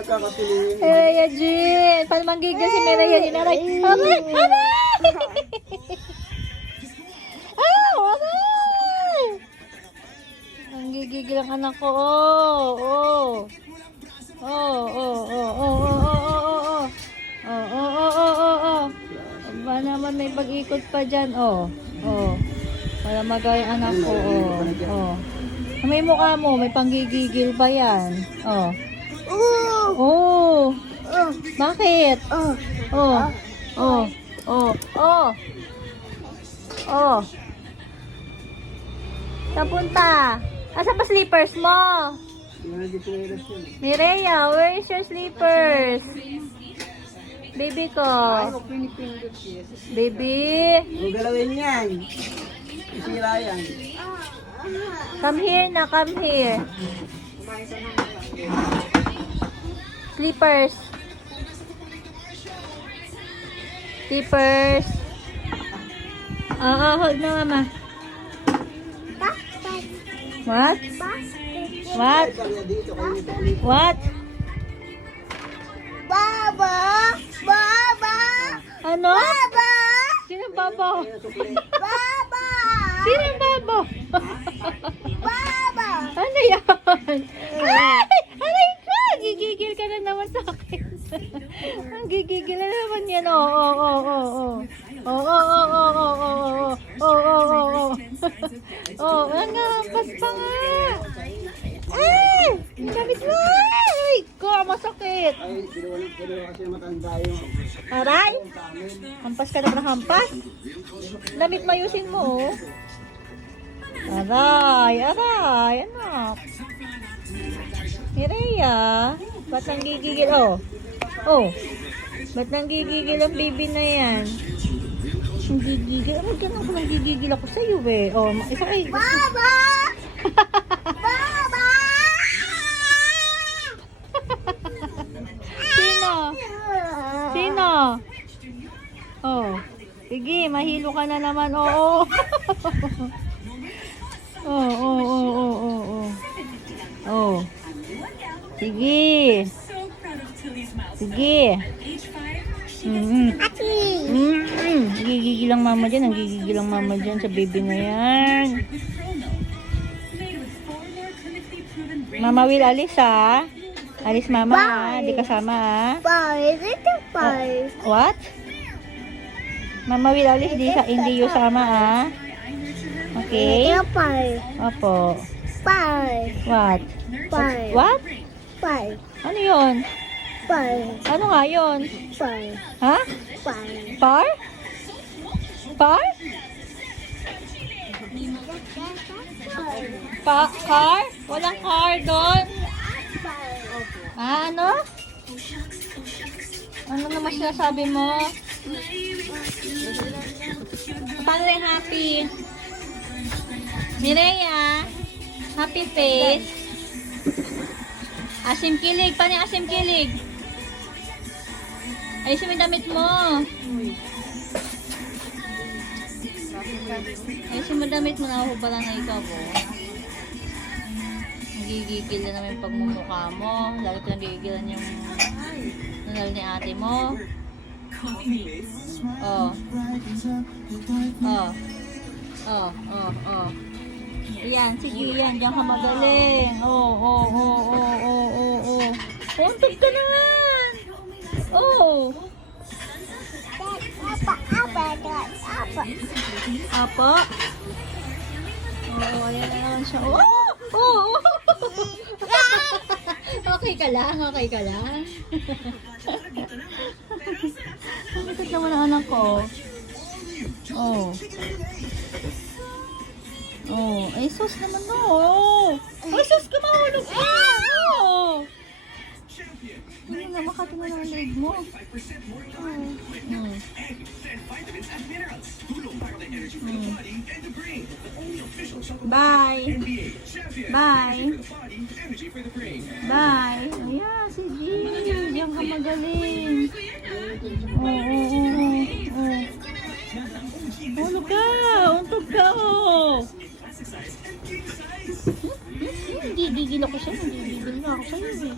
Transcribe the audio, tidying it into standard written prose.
magkakapiliin. Mireya Jean. Paano manggigil si Mireya Jean? Aray! Aray! Aray! Aray! Nanggigigil ang anak ko. Oh. Ba naman may pag-ikot pa dyan. Para magaya ang anak ko. May mukha mo, may panggigigil pa yan. Bakit? Napunta. Asa pa slippers mo? Mireya, where is your slippers? Baby ko. Baby. Galawin yan. Isira yan. Come here na, come here. Slippers. Slippers. Hold na mama. What? What? What? Baba! Baba! Ano? Baba! Sino babo? Baba! Sino babo? Baba! Ano yan? Ay! Aray ka! Gigigil ka na naman sa akin. Ang gigigil na naman yan. Ang hampas pa nga. Ay! Gamit mo! Ay! Ko, masakit. Ay, kinuha kasi matanda yung Aray! Hampas ka na ng hampas? Lamit mayusin mo, oh. Aray! Aray! Anak! Mireya! Ba't nang gigigil? Ba't nang gigigil ang baby na yan? Ang gigigil? Ano ganun ko nang gigigil ako sa'yo, eh? Isa kayo. Baba! Baba! Sino? Sino? Sige, mahilo ka na naman. Sige. Sige. Gigigil ang mama dyan. Ang gigigil ang mama dyan sa baby na yan. Mama will alis, ha? Alis mama, ha? Di kasama, ha? Bye! Ito bye! What? Mama will alis, hindi yung sama, ha? Okay? Ito bye! Opo. Bye! What? Bye! What? Bye! Ano yun? Bye! Ano nga yun? Bye! Ha? Bye! Par? Par? Car? Walang car doon? Ano? Ano naman sinasabi mo? Paano rin happy? Mireya? Happy face? Asim kilig. Paano yung asim kilig? Ayusin mo yung damit mo. Ayusin mo yung damit mo. Nahuhubalan na ikaw po. Nagigigil na naman yung pagmumukha mo. Lalo ko nagigilan yung nunal ni ate mo. Yan, sige yan. Diyan ka magaling. Untog ka naman. Apa? Ayan na naman siya. Okay ka lang, okay ka lang. Ang likat naman ang anak ko. Ay sus naman no. Ay sus ka mahulog. Ano na, makati mo naman leg mo. Bye. Bye. Bye. Ayan, si Jill. Diyan ka magaling. Hulog ka. Untog ka. Gigigil ako siya. Gigigil na ako sa'yo.